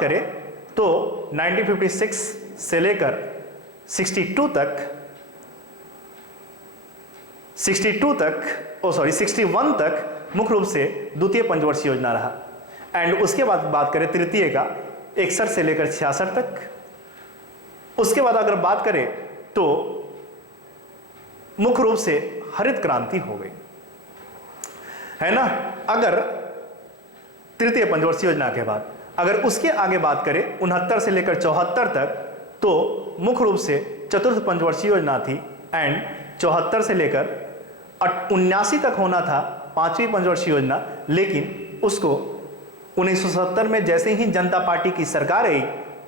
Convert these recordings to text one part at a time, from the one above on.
करें तो 1956 से लेकर 62 तक मुख्य रूप से द्वितीय पंचवर्षीय योजना रहा। एंड उसके बाद बात करें तृतीय का 61 से लेकर 66 तक। उसके बाद अगर बात करें तो मुख्य रूप से हरित क्रांति हो गई, है ना। अगर तृतीय पंचवर्षीय योजना के बाद अगर उसके आगे बात करें 69 से लेकर 74 तक तो मुख्य रूप से चतुर्थ पंचवर्षीय योजना थी। एंड 74 से लेकर 79 तक होना था पांचवी पंचवर्षीय योजना, लेकिन उसको 1970 में जैसे ही जनता पार्टी की सरकार आई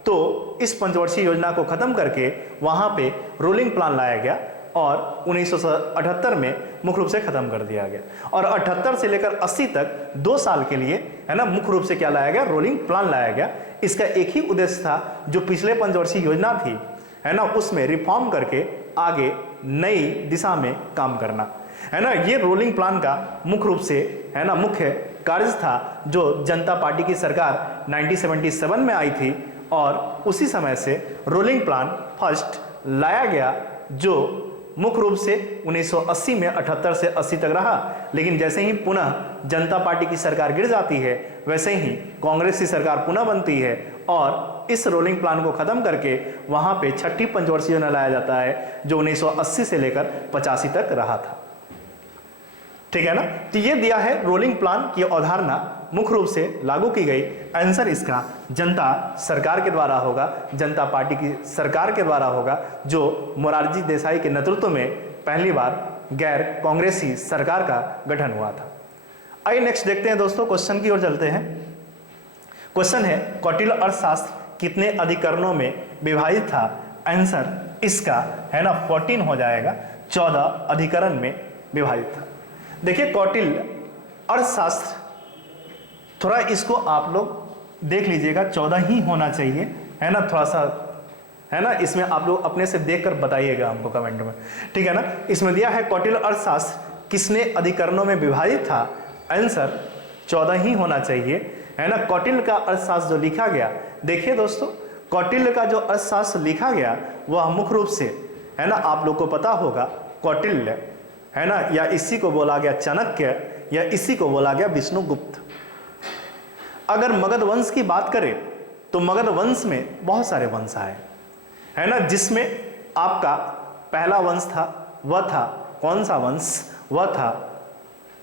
तो इस पंचवर्षीय योजना को खत्म करके वहां पे रोलिंग प्लान लाया गया और 1978 में मुख्य रूप से खत्म कर दिया गया। और 78 से लेकर 80 तक 2 साल के लिए, है ना, मुख्य रूप से क्या लाया गया, रोलिंग प्लान लाया गया। इसका एक ही उद्देश्य था, जो पिछले पंचवर्षीय योजना थी, है ना, उसमें रिफॉर्म करके आगे नई दिशा में काम करना, है ना। ये रोलिंग प्लान का मुख्य रूप से, है ना, मुख्य कार्य था जो जनता पार्टी की सरकार 1977 में आई थी और उसी समय से रोलिंग प्लान फर्स्ट लाया गया, जो मुख्य रूप से 1980 में 78 से 80 तक रहा। लेकिन जैसे ही पुनः जनता पार्टी की सरकार गिर जाती है वैसे ही कांग्रेस की सरकार पुनः बनती है और इस रोलिंग प्लान को खत्म करके वहां पे छठी पंचवर्षीय योजना लाया जाता है, जो 1980 से लेकर 85 तक रहा था। ठीक है ना। तो ये दिया है रोलिंग प्लान की अवधारणा मुख्य रूप से लागू की गई। आंसर इसका जनता सरकार के द्वारा होगा, जनता पार्टी की सरकार के द्वारा होगा, जो मोरारजी देसाई के नेतृत्व में पहली बार गैर कांग्रेसी सरकार का गठन हुआ था। आइए नेक्स्ट देखते हैं दोस्तों, क्वेश्चन की ओर चलते हैं। क्वेश्चन है कौटिल्य अर्थशास्त्र कितने अधिकरणों में विभाजित था। आंसर इसका, है ना, 14 हो जाएगा, 14 अधिकरण में विभाजित था। देखिए कौटिल्य अर्थशास्त्र, थोड़ा इसको आप लोग देख लीजिएगा, 14 ही होना चाहिए, है ना, थोड़ा सा, है ना, इसमें आप लोग अपने से देखकर बताइएगा हमको कमेंट में, ठीक है ना। इसमें दिया है कौटिल्य अर्थशास्त्र किसने अधिकरणों में विभाजित था। आंसर 14 ही होना चाहिए, है ना। कौटिल्य का अर्थशास्त्र जो लिखा गया, देखिए दोस्तों, कौटिल्य का जो अर्थशास्त्र लिखा गया वह मुख्य रूप से, है ना, आप लोग को पता होगा, कौटिल्य, है ना, या इसी को बोला गया चाणक्य, या इसी को बोला गया विष्णुगुप्त। अगर मगध वंश की बात करें तो मगध वंश में बहुत सारे वंश आए, है ना, जिसमें आपका पहला वंश था, वह था कौन सा वंश, वह था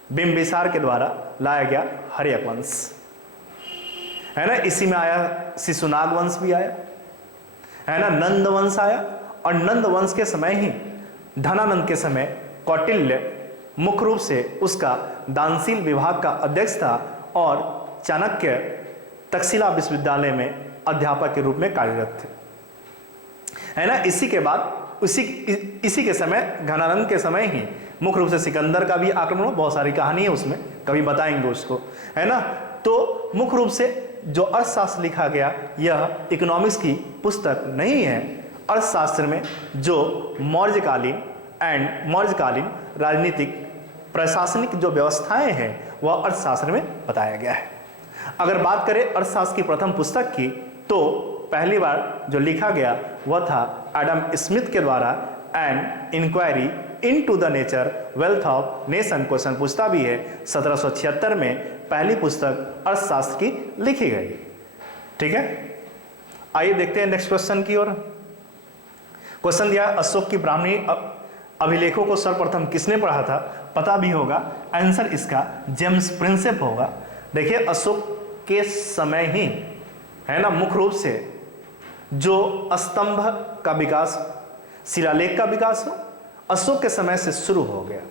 बिंबिसार के द्वारा लाया गया हर्यक वंश, है ना। इसी में आया शिशुनाग वंश भी आया, है ना, नंद वंश आया। और नंद वंश के समय ही, धनानंद के समय, कौटिल्य मुख्य रूप से उसका दानशील विभाग का अध्यक्ष था और चाणक्य तक्षशिला विश्वविद्यालय में अध्यापक के रूप में कार्यरत थे, है ना। इसी के बाद इसी के समय, घनानंद के समय ही मुख्य रूप से सिकंदर का भी आक्रमण, बहुत सारी कहानी है उसमें, कभी बताएंगे उसको, है ना। तो मुख्य रूप से जो अर्थशास्त्र लिखा गया यह इकोनॉमिक्स की पुस्तक नहीं है। अर्थशास्त्र में जो मौर्यकालीन राजनीतिक प्रशासनिक जो व्यवस्थाएं हैं वह अर्थशास्त्र में बताया गया है। अगर बात करें अर्थशास्त्र की प्रथम पुस्तक की तो पहली बार जो लिखा गया वह था एडम स्मिथ के द्वारा, an inquiry into the nature wealth of nation. Question पूछता भी है, 1776 में पहली पुस्तक अर्थशास्त्र की लिखी गई, ठीक है। आइए देखते हैं नेक्स्ट क्वेश्चन की ओर। क्वेश्चन दिया अशोक की ब्राह्मणी अभिलेखों को सर्वप्रथम किसने पढ़ा था, पता भी होगा। आंसर इसका जेम्स प्रिंसेप होगा। देखिए अशोक के समय ही, है ना, मुख्य रूप से जो स्तंभ का विकास, शिलालेख का विकास हो, अशोक के समय से शुरू हो गया,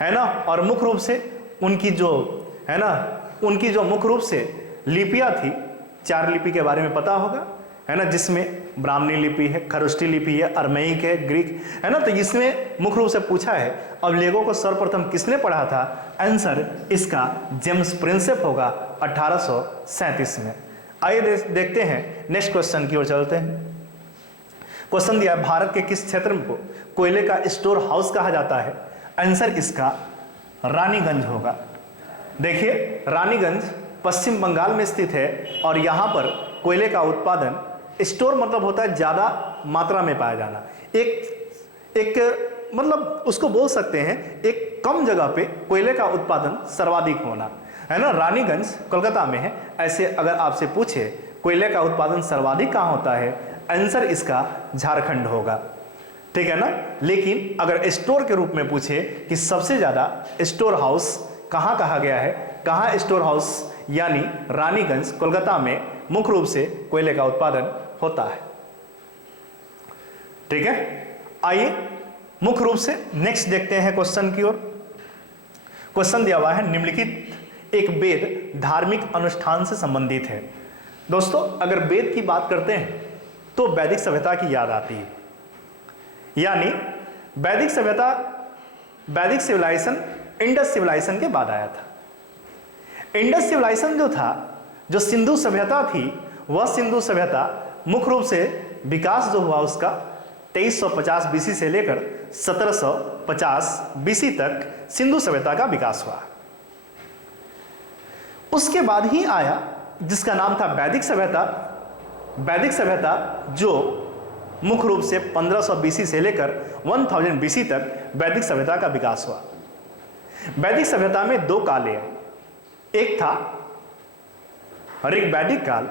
है ना। और मुख्य रूप से उनकी जो, है ना, उनकी जो मुख्य रूप से लिपियां थी, 4 लिपि के बारे में पता होगा, है ना, जिसमें ब्राह्मणी लिपि है, खरोष्टी लिपि है, अरमैक है, ग्रीक, है ना। तो इसमें मुख्य रूप से पूछा है अभिलेखों को सर्वप्रथम किसने पढ़ा था। आंसर इसका जेम्स प्रिंसेप होगा 1837 में। आइए देखते हैं नेक्स्ट क्वेश्चन की ओर चलते हैं। क्वेश्चन दिया है भारत के किस क्षेत्र को कोयले का स्टोर हाउस कहा जाता है। आंसर इसका रानीगंज होगा। देखिए रानीगंज पश्चिम बंगाल में स्थित है और यहाँ पर कोयले का उत्पादन, स्टोर मतलब होता है ज्यादा मात्रा में पाया जाना, एक मतलब उसको बोल सकते हैं एक कम जगह पे कोयले का उत्पादन सर्वाधिक होना, है ना। रानीगंज कोलकाता में है। ऐसे अगर आपसे पूछे कोयले का उत्पादन सर्वाधिक कहाँ होता है, आंसर इसका झारखंड होगा, ठीक है ना। लेकिन अगर स्टोर के रूप में पूछे कि सबसे ज्यादा स्टोर हाउस कहाँ कहा गया है, कहाँ स्टोर हाउस, यानी रानीगंज कोलकाता में मुख्य रूप से कोयले का उत्पादन होता है, ठीक है। आइए मुख्य रूप से नेक्स्ट देखते हैं क्वेश्चन की ओर। क्वेश्चन दिया हुआ है निम्नलिखित एक वेद धार्मिक अनुष्ठान से संबंधित है। दोस्तों अगर वेद की बात करते हैं तो वैदिक सभ्यता की याद आती है, यानी वैदिक सभ्यता, वैदिक सिविलाइजेशन इंडस सिविलाइजेशन के बाद आया था। इंडस सिविलाइजेशन जो था, जो सिंधु सभ्यता थी, वह सिंधु सभ्यता मुख्य रूप से विकास जो हुआ उसका 2350 बीसी से लेकर 1750 बीसी तक सिंधु सभ्यता का विकास हुआ। उसके बाद ही आया जिसका नाम था वैदिक सभ्यता। वैदिक सभ्यता जो मुख्य रूप से 1500 बीसी से लेकर 1000 बीसी तक वैदिक सभ्यता का विकास हुआ। वैदिक सभ्यता में दो काल हैं, एक था ऋग्वैदिक काल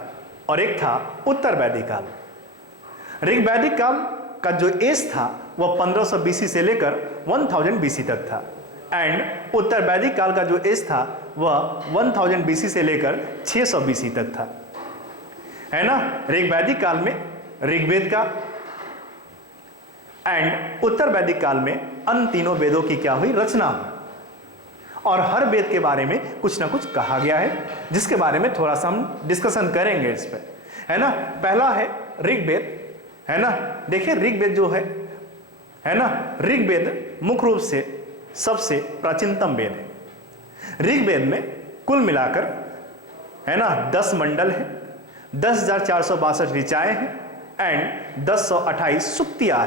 और एक था उत्तर वैदिक काल। ऋग्वैदिक काल का जो एज था वह 1500 बीसी से लेकर 1000 बीसी तक था, एंड उत्तर वैदिक काल का जो एज था वह 1000 बीसी से लेकर 600 बीसी तक था, है ना। ऋग्वैदिक काल में ऋग्वेद का एंड उत्तर वैदिक काल में अन्य तीनों वेदों की क्या हुई, रचना हुई, और हर वेद के बारे में कुछ ना कुछ कहा गया है, जिसके बारे में थोड़ा सा हम डिस्कशन करेंगे इस पे, है ना। पहला है ऋग्वेद, है ना। देखिए ऋग्वेद जो है ना, ऋग्वेद मुख्य रूप से सबसे प्राचीनतम वेद है। ऋग्वेद में कुल मिलाकर, है ना, 10 मंडल है, 10,462 ऋचाएं हैं एंड 1028 सुक्तियां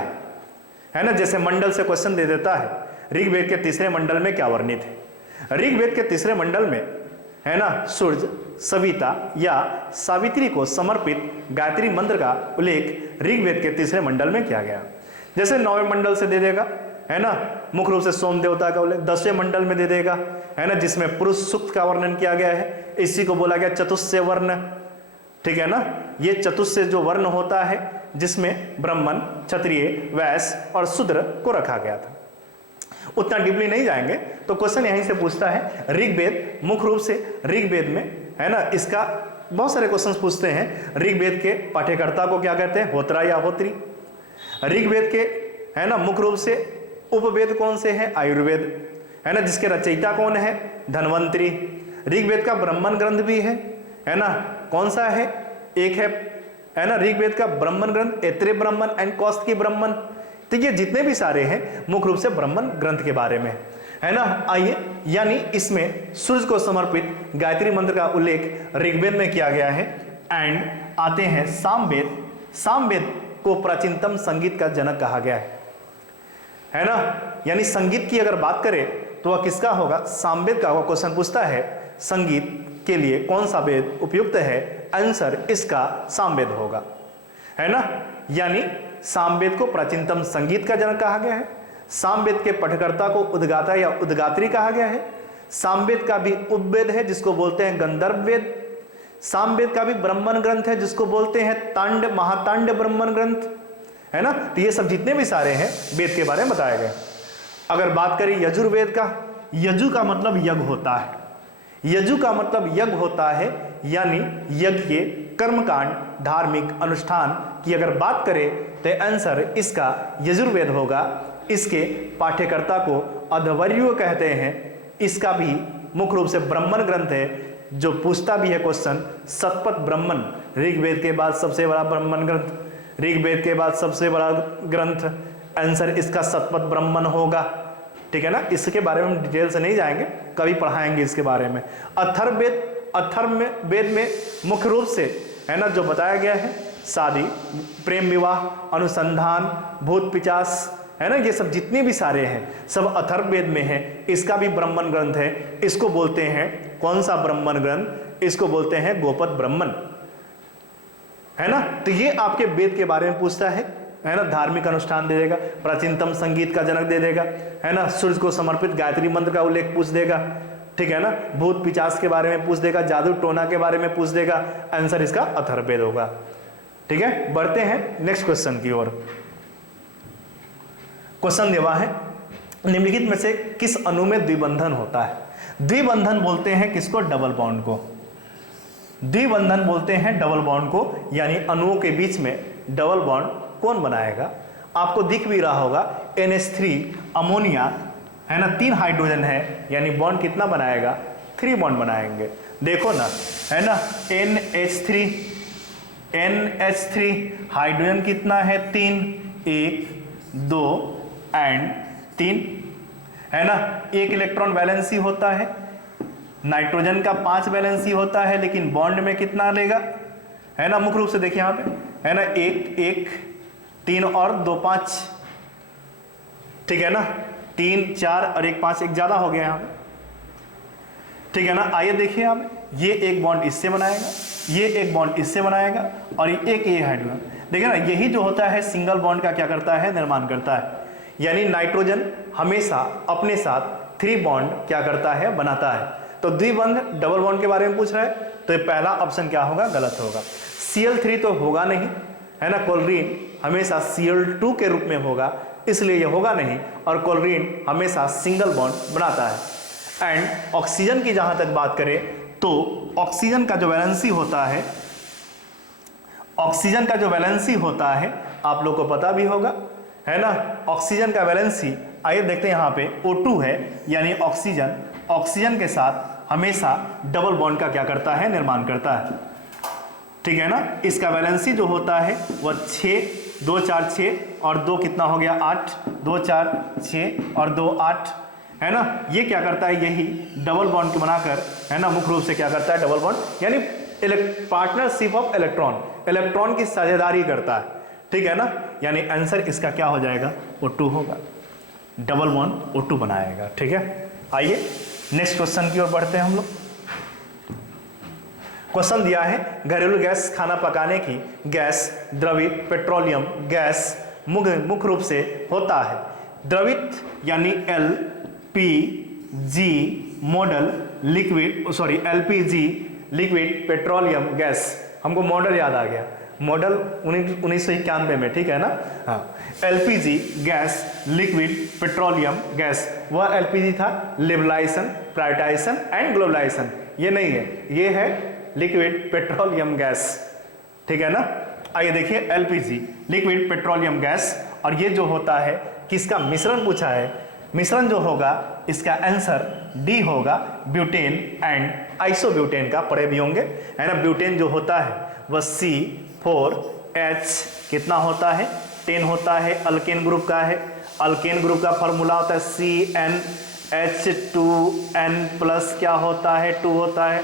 है ना। जैसे मंडल से क्वेश्चन दे देता है, ऋग्वेद के तीसरे मंडल में क्या वर्णित है। ऋग्वेद के तीसरे मंडल में, है ना, सूर्य, सविता या सावित्री को समर्पित गायत्री मंत्र का उल्लेख ऋग्वेद के तीसरे मंडल में किया गया। जैसे 9वें मंडल से दे देगा, है ना, मुख्य रूप से सोम देवता का उल्लेख 10वें मंडल में दे देगा, है ना, जिसमें पुरुष सूक्त का वर्णन किया गया है। इसी को बोला गया चतुष्य वर्ण, ठीक है ना। ये चतुष्य जो वर्ण होता है जिसमें ब्राह्मण, क्षत्रिय, वैश्य और शूद्र को रखा गया था। उतना डीपली नहीं जाएंगे, तो क्वेश्चन यहीं से पूछता है ऋग्वेद, मुख्य रूप से ऋग्वेद में, है ना, इसका बहुत सारे क्वेश्चंस पूछते हैं। ऋग्वेद के पाठ्यकर्ता को क्या कहते हैं, होत्रा या होत्री। ऋग्वेद के, है ना, मुख्य रूप से उपवेद कौन से हैं, आयुर्वेद, है ना, जिसके रचयिता कौन है, धन्वंतरी। ऋग्वेद का ब्राह्मण ग्रंथ भी है ना, कौन सा है, एक है ना, ऋग्वेद का ब्राह्मण ग्रंथ, ऐत्रेय ब्राह्मण एंड कौशिकी ब्राह्मण। तो ये जितने भी सारे हैं मुख्य रूप से ब्राह्मण ग्रंथ के बारे में, है ना। आइए, यानी इसमें सूर्य को समर्पित गायत्री मंत्र का उल्लेख ऋग्वेद में किया गया है। एंड आते हैं सामवेद। सामवेद को प्राचीनतम संगीत का जनक कहा गया है ना। यानी संगीत की अगर बात करें तो वह किसका होगा, सामवेद का होगा। क्वेश्चन पूछता है संगीत के लिए कौन सा वेद उपयुक्त है, आंसर इसका सामवेद होगा, है ना। यानी सामवेद को प्राचीनतम संगीत का जनक कहा गया है। सामवेद के पठकर्ता को उद्गाता या उद्गात्री कहा गया है। सामवेद का भी उपवेद है जिसको बोलते हैं गंधर्व वेद। सामवेद का भी ब्राह्मण ग्रंथ है जिसको बोलते हैं तांड, महातांड ब्राह्मण ग्रंथ, है ना। तो ये सब जितने भी सारे हैं वेद के बारे में बताए गए। अगर बात करें यजुर्वेद का, यजु का मतलब यज्ञ होता है। यजु का मतलब यज्ञ होता है, यानी यज्ञ के कर्मकांड, धार्मिक अनुष्ठान की अगर बात करें तो आंसर इसका यजुर्वेद होगा। इसके पाठ्यकर्ता को अध्वर्यु कहते हैं। इसका भी मुख्य रूप से ब्राह्मण ग्रंथ है, जो पूछता भी है क्वेश्चन, शतपथ ब्राह्मण ऋग्वेद के बाद सबसे बड़ा ब्राह्मण ग्रंथ, ऋग्वेद के बाद सबसे बड़ा ग्रंथ, आंसर इसका शतपथ ब्राह्मण होगा, ठीक है ना। इसके बारे में हम डिटेल से नहीं जाएंगे, कभी पढ़ाएंगे इसके बारे में। अथर्ववेद, अथर्ववेद में मुख्य रूप से, है ना, जो बताया गया है शादी, प्रेम विवाह, अनुसंधान, भूत पिचास, है ना, ये सब जितने भी सारे हैं सब अथर्ववेद में है। इसका भी ब्राह्मण ग्रंथ है। इसको बोलते हैं कौन सा ब्राह्मण ग्रंथ, इसको बोलते हैं गोपद ब्राह्मण, है ना। तो ये आपके वेद के बारे में पूछता है ना। धार्मिक अनुष्ठान दे देगा, प्राचीनतम संगीत का जनक दे देगा, है ना। सूर्य को समर्पित गायत्री मंत्र का उल्लेख पूछ देगा, ठीक है ना। भूत पिचास के बारे में पूछ देगा, जादू टोना के बारे में पूछ देगा। आंसर इसका अथर्ववेद होगा, ठीक है। बढ़ते हैं नेक्स्ट क्वेश्चन की ओर। क्वेश्चन देवा है, निम्नलिखित में से किस अणु में द्विबंधन होता है? द्विबंधन बोलते हैं किसको? डबल बॉन्ड को। द्विबंधन बोलते हैं डबल बॉन्ड को, यानी अणुओं के बीच में डबल बॉन्ड कौन बनाएगा? आपको दिख भी रहा होगा NH3 अमोनिया, है ना, 3 हाइड्रोजन है, यानी बॉन्ड कितना बनाएगा? 3 बॉन्ड बनाएंगे। देखो ना, है ना, NH3 हाइड्रोजन कितना है? 3, 1 2 एंड 3, है ना। 1 इलेक्ट्रॉन वैलेंसी होता है, नाइट्रोजन का 5 वैलेंसी होता है, लेकिन बॉन्ड में कितना लेगा? है ना, मुख्य रूप से देखिए यहाँ पे, है ना, 1 1 3 और 2 5, ठीक है ना। 3 4 और 1 5, एक ज्यादा हो गया यहाँ पे, ठीक है ना। आइए देखिए यहाँ पे, ये एक बॉन्ड इससे बनाएगा, ये एक बॉन्ड इससे बनाएगा, और ये हाइड्रोजन, देखिए ना, यही जो होता है सिंगल बॉन्ड का क्या करता है? निर्माण करता है। यानी नाइट्रोजन हमेशा अपने साथ 3 बॉन्ड क्या करता है? बनाता है। तो द्विबंध डबल बॉन्ड के बारे में पूछ रहा है, तो ये पहला ऑप्शन क्या होगा? गलत होगा। Cl3 तो होगा नहीं, है ना। क्लोरीन हमेशा Cl2 के रूप में होगा, इसलिए ये होगा नहीं, और क्लोरीन हमेशा सिंगल बॉन्ड बनाता है। एंड ऑक्सीजन की जहां तक बात करें, तो ऑक्सीजन का जो वैलेंसी होता है, ऑक्सीजन का जो वैलेंसी होता है आप लोग को पता भी होगा, है ना। ऑक्सीजन का वैलेंसी, आइए देखते हैं, यहाँ पे O2 है, यानी ऑक्सीजन के साथ हमेशा डबल बॉन्ड का क्या करता है? निर्माण करता है, ठीक है ना। इसका वैलेंसी जो होता है वह 6, 2 4 6 और 2 कितना हो गया? 8, 2 4 6 और 2 8, है ना। ये क्या करता है? यही डबल बॉन्ड को बनाकर, है ना, मुख्य रूप से क्या करता है? डबल बॉन्ड, यानी पार्टनरशिप ऑफ इलेक्ट्रॉन की साझेदारी करता है, ठीक है ना। यानी आंसर इसका क्या हो जाएगा? O2 होगा। डबल बॉन्ड O2 बनाएगा, ठीक है। आइए नेक्स्ट क्वेश्चन की ओर बढ़ते हैं हम लोग। क्वेश्चन दिया है, घरेलू गैस खाना पकाने की गैस द्रवित पेट्रोलियम गैस मुख्य रूप से होता है। द्रवित यानी LPG model liquid, sorry LPG liquid petroleum gas, हमको मॉडल याद आ गया, मॉडल 1991 में, ठीक है ना। हाँ, LPG gas liquid petroleum gas, वह LPG था लिबरलाइजेशन, प्राइवेटाइजेशन एंड ग्लोबलाइजेशन, ये नहीं है, ये है लिक्विड पेट्रोलियम गैस, ठीक है ना। आइए देखिए, LPG लिक्विड पेट्रोलियम गैस, और ये जो होता है किसका मिश्रण पूछा है? मिश्रण जो होगा इसका आंसर डी होगा, ब्यूटेन एंड आइसोब्यूटेन का, पढ़े भी होंगे, है ना। ब्यूटेन जो होता है वह C4H कितना होता है? 10 होता है, अल्केन ग्रुप का है। अल्केन ग्रुप का फॉर्मूला होता है CnH2n प्लस क्या होता है? 2 होता है।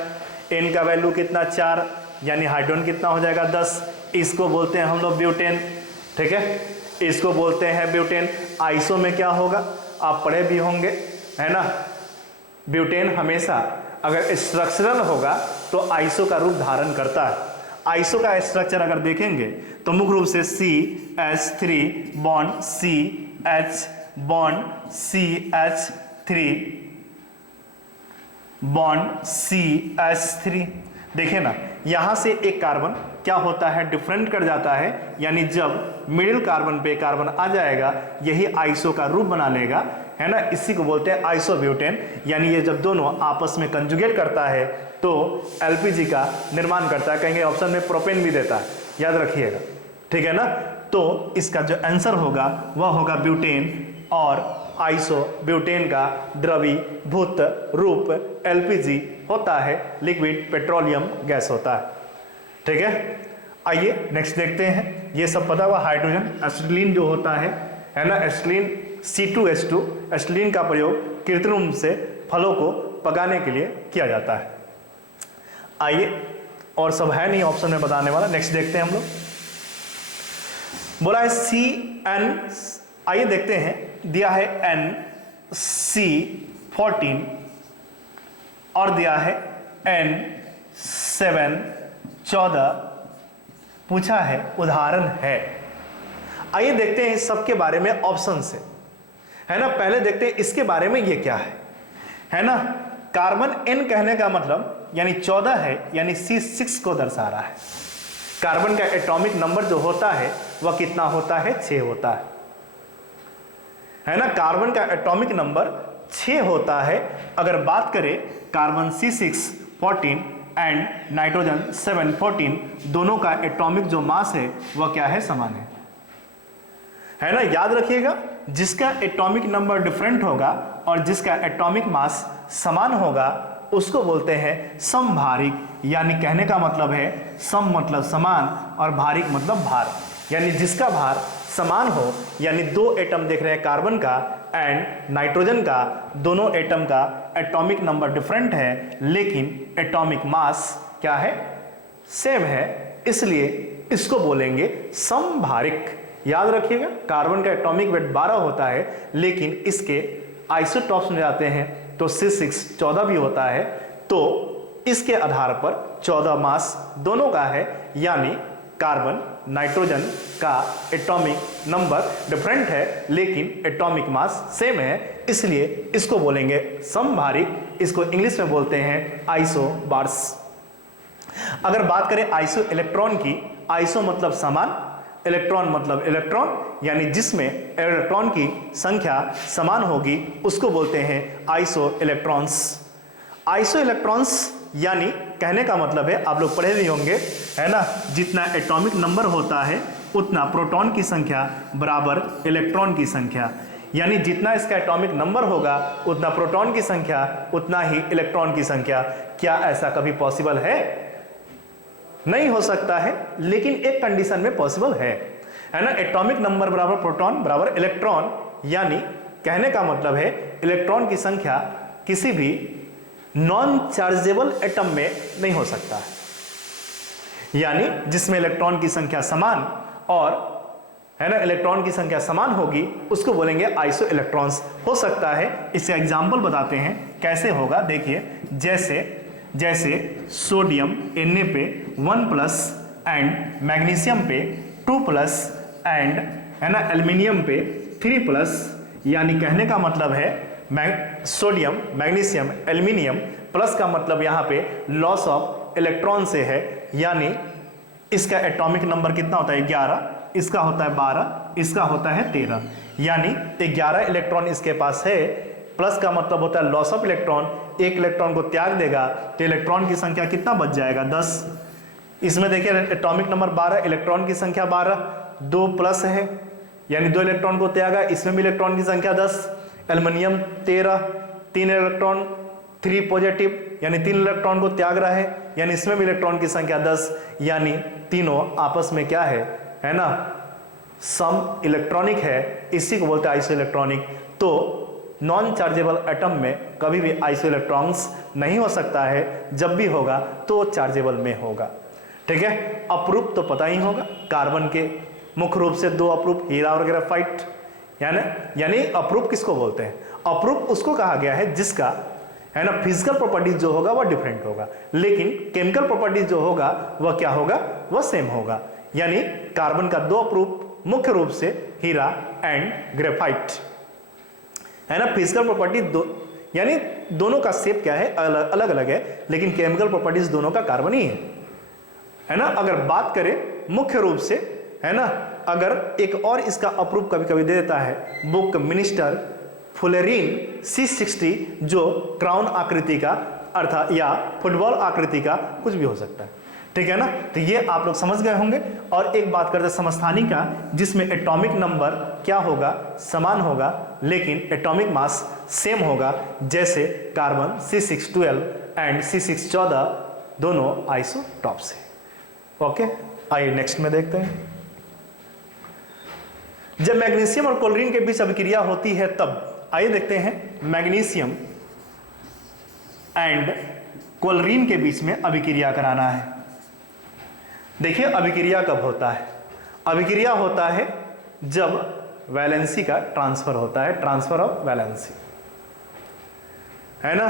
n का वैल्यू कितना? 4, यानी हाइड्रोजन कितना हो जाएगा? 10। इसको बोलते हैं हम लोग ब्यूटेन, ठीक है, इसको बोलते हैं ब्यूटेन। आइसो में क्या होगा? आप पढ़े भी होंगे, है ना। ब्यूटेन हमेशा अगर स्ट्रक्चरल होगा तो आइसो का रूप धारण करता है। आइसो का स्ट्रक्चर अगर देखेंगे तो मुख्य रूप से CH3 bond CH bond CH3 bond CH3, देखें ना, यहां से एक कार्बन क्या होता है? डिफरेंट कर जाता है, यानी जब मिडिल कार्बन पे कार्बन आ जाएगा यही आइसो का रूप बना लेगा, है ना। इसी को बोलते हैं आइसोब्यूटेन, यानी ये जब दोनों आपस में कंजुगेट करता है तो LPG का निर्माण करता है। कहेंगे ऑप्शन में प्रोपेन भी देता है, याद रखिएगा, ठीक है ना। तो इसका जो आंसर होगा वह होगा ब्यूटेन, और आइसोब्यूटेन का द्रवीभूत रूप LPG होता है, लिक्विड पेट्रोलियम गैस होता है, ठीक है। आइए नेक्स्ट देखते हैं, ये सब पता हुआ हाइड्रोजन एसिटिलीन जो होता है ना, एसिटिलीन C2H2, एसिटिलीन का प्रयोग कृत्रिम रूप से फलों को पकाने के लिए किया जाता है। आइए, और सब है नहीं ऑप्शन में बताने वाला, नेक्स्ट देखते हैं हम लोग। बोला है CN, आइए देखते हैं, दिया है NC14 और दिया है N7 14 पूछा है, उदाहरण है। आइए देखते हैं इस सब के बारे में ऑप्शन से, है ना। पहले देखते हैं इसके बारे में ये क्या है ना। कार्बन N कहने का मतलब यानी 14 है, यानी C6 को दर्शा रहा है। कार्बन का एटॉमिक नंबर जो होता है वह कितना होता है, 6 होता है ना। कार्बन का एटॉमिक नंबर 6 होता है। अगर बात करें कार्बन C6 14 एंड नाइट्रोजन 7 14, दोनों का एटॉमिक जो मास है वह क्या है, समान है ना। याद रखिएगा, जिसका एटॉमिक नंबर डिफरेंट होगा और जिसका एटॉमिक मास समान होगा उसको बोलते हैं समभारिक। यानी कहने का मतलब है सम मतलब समान और भारिक मतलब भार, यानी जिसका भार समान हो, यानी दो एटम देख रहे हैं कार्बन का एंड नाइट्रोजन का, दोनों एटम का एटॉमिक नंबर डिफरेंट है लेकिन एटॉमिक मास क्या है, सेम है, इसलिए इसको बोलेंगे समभारिक। याद रखिएगा, कार्बन का एटॉमिक वेट 12 होता है लेकिन इसके आइसोटॉप्स में जाते हैं तो C6 14 भी होता है, तो इसके आधार पर 14 मास दोनों का है, यानी कार्बन नाइट्रोजन का एटॉमिक नंबर डिफरेंट है लेकिन एटॉमिक मास सेम है, इसलिए इसको बोलेंगे समभारिक। इसको इंग्लिश में बोलते हैं आइसोबार्स। अगर बात करें आइसो इलेक्ट्रॉन की, आइसो मतलब समान, इलेक्ट्रॉन मतलब इलेक्ट्रॉन, यानी जिसमें इलेक्ट्रॉन की संख्या समान होगी उसको बोलते हैं आइसो इलेक्ट्रॉन्स। आइसो इलेक्ट्रॉन्स यानी कहने का मतलब है, आप लोग पढ़े भी होंगे, है ना, जितना एटॉमिक नंबर होता है उतना प्रोटॉन की संख्या बराबर इलेक्ट्रॉन की संख्या, यानी जितना इसका एटॉमिक नंबर होगा उतना प्रोटॉन की संख्या उतना ही इलेक्ट्रॉन की संख्या। क्या ऐसा कभी पॉसिबल है? नहीं हो सकता है, लेकिन एक कंडीशन में पॉसिबल है ना। एटॉमिक नंबर बराबर प्रोटॉन बराबर इलेक्ट्रॉन, यानी कहने का मतलब है इलेक्ट्रॉन की संख्या किसी भी नॉन चार्जेबल एटम में नहीं हो सकता है, यानी जिसमें इलेक्ट्रॉन की संख्या समान और, है ना, इलेक्ट्रॉन की संख्या समान होगी उसको बोलेंगे आइसो इलेक्ट्रॉन्स। हो सकता है, इसका एग्जाम्पल बताते हैं कैसे होगा। देखिए, जैसे सोडियम Na पे 1+ एंड मैग्नीशियम पे 2+ एंड, है ना, एल्युमिनियम पे 3+, यानी कहने का मतलब है सोडियम, मैग्नीशियम, एल्युमिनियम, प्लस का मतलब यहाँ पे लॉस ऑफ इलेक्ट्रॉन से है, यानी इसका एटॉमिक नंबर कितना होता है, 11, इसका होता है 12, इसका होता है 13, यानी 11 इलेक्ट्रॉन इसके पास है। प्लस का मतलब होता है लॉस ऑफ इलेक्ट्रॉन, एक इलेक्ट्रॉन को त्याग देगा तो इलेक्ट्रॉन की संख्या कितना बच जाएगा, 10। इसमें देखिए एटॉमिक नंबर 12, इलेक्ट्रॉन की संख्या 12, 2 प्लस है यानी 2 इलेक्ट्रॉन को त्यागा, इसमें भी इलेक्ट्रॉन की संख्या 10। एल्युमिनियम 13, 3 इलेक्ट्रॉन, 3 पॉजिटिव, यानी 3 इलेक्ट्रॉन को त्याग रहा है, यानी इसमें भी इलेक्ट्रॉन की संख्या 10, यानी तीनों आपस में क्या है ना, सम इलेक्ट्रॉनिक है, इसी को बोलते हैं आइसो इलेक्ट्रॉनिक। तो नॉन चार्जेबल एटम में कभी भी आइसो इलेक्ट्रॉन्स नहीं हो सकता है, जब भी होगा तो चार्जेबल में होगा। ठीक है, अप्रूप तो पता ही होगा, कार्बन के मुख्य रूप से 2 अप्रूप, हीरा और ग्रेफाइट, यानी अप्रूप किसको बोलते हैं, अप्रूप उसको कहा गया है जिसका, है ना, फिजिकल प्रॉपर्टीज जो होगा वह डिफरेंट होगा लेकिन केमिकल प्रॉपर्टीज जो होगा वह क्या होगा, वह सेम होगा। यानी कार्बन का 2 अप्रूप मुख्य रूप से हीरा एंड ग्रेफाइट, है ना। फिजिकल प्रॉपर्टी यानी दोनों का शेप क्या है, अलग अलग है, लेकिन केमिकल प्रॉपर्टीज दोनों का कार्बन ही है ना। अगर बात करें मुख्य रूप से, है ना, अगर एक और इसका अप्रूव कभी कभी दे देता है बुक मिनिस्टर फुलेरिन C60, जो क्राउन आकृति का अर्थात या फुटबॉल आकृति का कुछ भी हो सकता है। ठीक है ना, तो ये आप लोग समझ गए होंगे। और एक बात करते हैं समस्थानी का, जिसमें एटॉमिक नंबर क्या होगा, समान होगा लेकिन एटॉमिक मास सेम होगा, जैसे कार्बन C612 एंड C614 दोनों आइसोटॉप्स है। ओके, आइए नेक्स्ट में देखते हैं। जब मैग्नीशियम और क्लोरीन के बीच अभिक्रिया होती है तब, आइए देखते हैं, मैग्नीशियम एंड क्लोरीन के बीच में अभिक्रिया कराना है। देखिए अभिक्रिया कब होता है, अभिक्रिया होता है जब वैलेंसी का ट्रांसफर होता है, ट्रांसफर ऑफ वैलेंसी, है ना।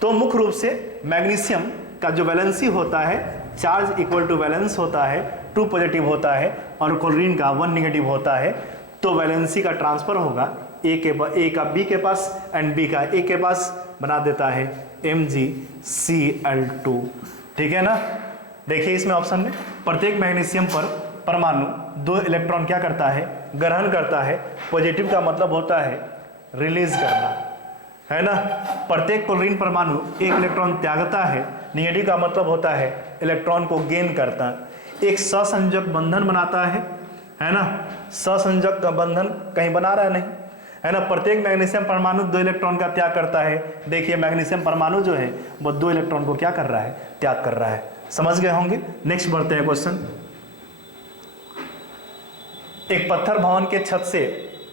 तो मुख्य रूप से मैग्नीशियम का जो वैलेंसी होता है, चार्ज इक्वल टू वैलेंस होता है, 2 पॉजिटिव होता है और क्लोरीन का 1 निगेटिव होता है, तो वैलेंसी का ट्रांसफर होगा ए का बी के पास एंड बी का ए के पास, बना देता है MgCl2। ठीक है ना। देखिए इसमें ऑप्शन में प्रत्येक मैग्नीशियम पर परमाणु 2 इलेक्ट्रॉन क्या करता है, ग्रहण करता है। पॉजिटिव का मतलब होता है रिलीज करना, है ना। प्रत्येक क्लोरीन परमाणु 1 इलेक्ट्रॉन त्यागता है। निगेटिव का मतलब होता है इलेक्ट्रॉन को गेन करता। एक सहसंयोजक बंधन बनाता है ना। सहसंयोजक का बंधन कहीं बना रहा है नहीं, है ना। प्रत्येक मैग्नीशियम परमाणु 2 इलेक्ट्रॉन का त्याग करता है। देखिए मैग्नीशियम परमाणु जो है वो 2 इलेक्ट्रॉन को क्या कर रहा है, त्याग कर रहा है। समझ गए होंगे। नेक्स्ट बढ़ते हैं क्वेश्चन। एक पत्थर भवन के छत से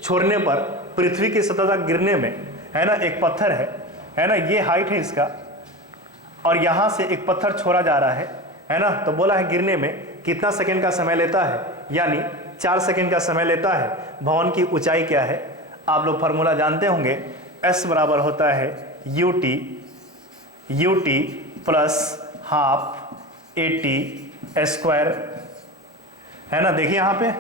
छोड़ने पर पृथ्वी की सतह तक गिरने में, है ना, एक पत्थर है ना, ये हाइट है इसका, और यहां से एक पत्थर छोड़ा जा रहा है ना। तो बोला है गिरने में कितना सेकंड का समय लेता है, यानी 4 सेकंड का समय लेता है। भवन की ऊंचाई क्या है, आप लोग फार्मूला जानते होंगे, S बराबर होता है UT plus half AT square, है ना। देखिए यहाँ पे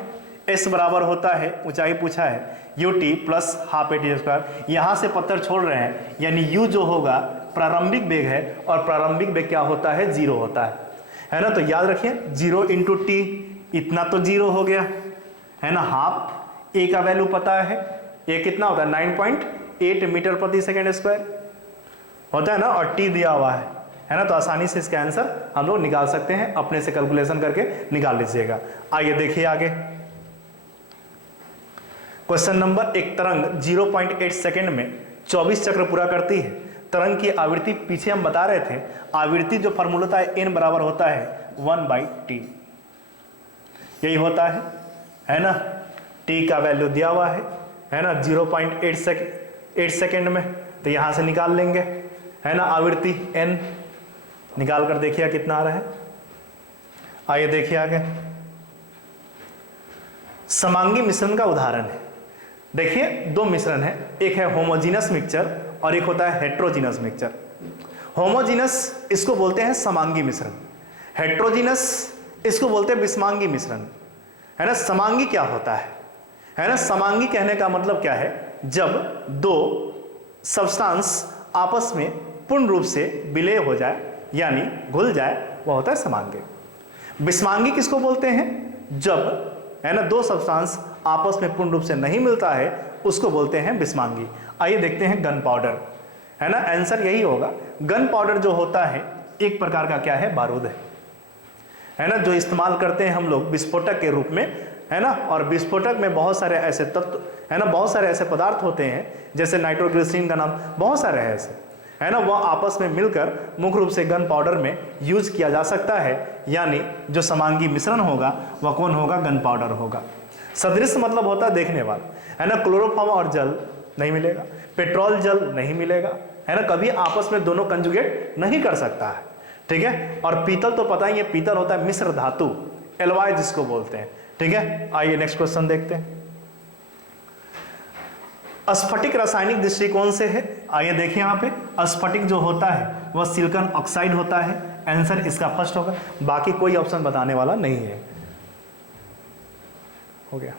S बराबर होता है, ऊंचाई पूछा है, UT plus half AT square. यहाँ से पत्थर छोड़ रहे हैं, यानी U जो होगा प्रारंभिक वेग है, और प्रारंभिक वेग क्या होता है, 0 होता है ना। तो याद रखिए 0 × T, इतना तो 0 हो गया, है ना। हाफ A का वैल्यू पता है, A कितना होता है 9.8 मीटर प्रति सेकेंड स्क्वायर होता है ना, और T दिया हुआ है ना। तो आसानी से इसका आंसर हम लोग निकाल सकते हैं, अपने से कैलकुलेशन करके निकाल लीजिएगा। आइए देखिए आगे क्वेश्चन नंबर। एक तरंग 0.8 सेकेंड में 24 चक्र पूरा करती है। तरंग की आवृत्ति पीछे हम बता रहे थे, आवृत्ति जो फॉर्मूला होता है n बराबर होता है 1/t, यही होता है ना। t का वैल्यू दिया हुआ है ना 0.8 सेकेंड में, तो यहां से निकाल लेंगे, है ना। आवृत्ति n निकाल कर देखिए कितना आ रहा है। आइए देखिए आगे। समांगी मिश्रण का उदाहरण है। देखिए 2 मिश्रण है, एक है होमोजीनस मिक्सचर और एक होता है हेट्रोजीनस मिक्सचर। होमोजीनस इसको बोलते हैं समांगी मिश्रण, हेट्रोजीनस इसको बोलते हैं विषमांगी मिश्रण, है ना। समांगी क्या होता है ना। समांगी कहने का मतलब क्या है, जब 2 सब्सटेंस आपस में पूर्ण रूप से विलय हो जाए, यानी घुल जाए, वह होता है समांगी। विषमांगी किसको बोलते हैं, जब, है ना, 2 सब्सटेंस आपस में पूर्ण रूप से नहीं मिलता है, उसको बोलते हैं विषमांगी। आइए देखते हैं गन पाउडर, है ना। आंसर यही होगा। गन पाउडर जो होता है एक प्रकार का क्या है, बारूद है ना, जो इस्तेमाल करते हैं हम लोग विस्फोटक के रूप में, है ना। और विस्फोटक में बहुत सारे ऐसे तत्व, है ना, बहुत सारे ऐसे पदार्थ होते हैं, जैसे नाइट्रोग्लिसरीन का नाम, बहुत सारे हैं ऐसे, है ना। वह आपस में मिलकर मुख्य रूप से गन पाउडर में यूज किया जा सकता है, यानी जो समांगी मिश्रण होगा वह कौन होगा, गन पाउडर होगा। सदृश मतलब होता है देखने वाला, है ना। क्लोरोफॉर्म और जल नहीं मिलेगा, पेट्रोल जल नहीं मिलेगा, है ना। कभी आपस में दोनों कंजुगेट नहीं कर सकता है, ठीक है। और पीतल तो पता ही है, पीतल होता है मिश्र धातु, एलॉय जिसको बोलते हैं, ठीक है। आइए नेक्स्ट क्वेश्चन देखते हैं। स्फटिक रासायनिक दृष्टिकोण से है। आइए देखिए यहाँ पे स्फटिक जो होता है वह सिलिकॉन ऑक्साइड होता है। आंसर इसका फर्स्ट होगा, बाकी कोई ऑप्शन बताने वाला नहीं है। हो गया।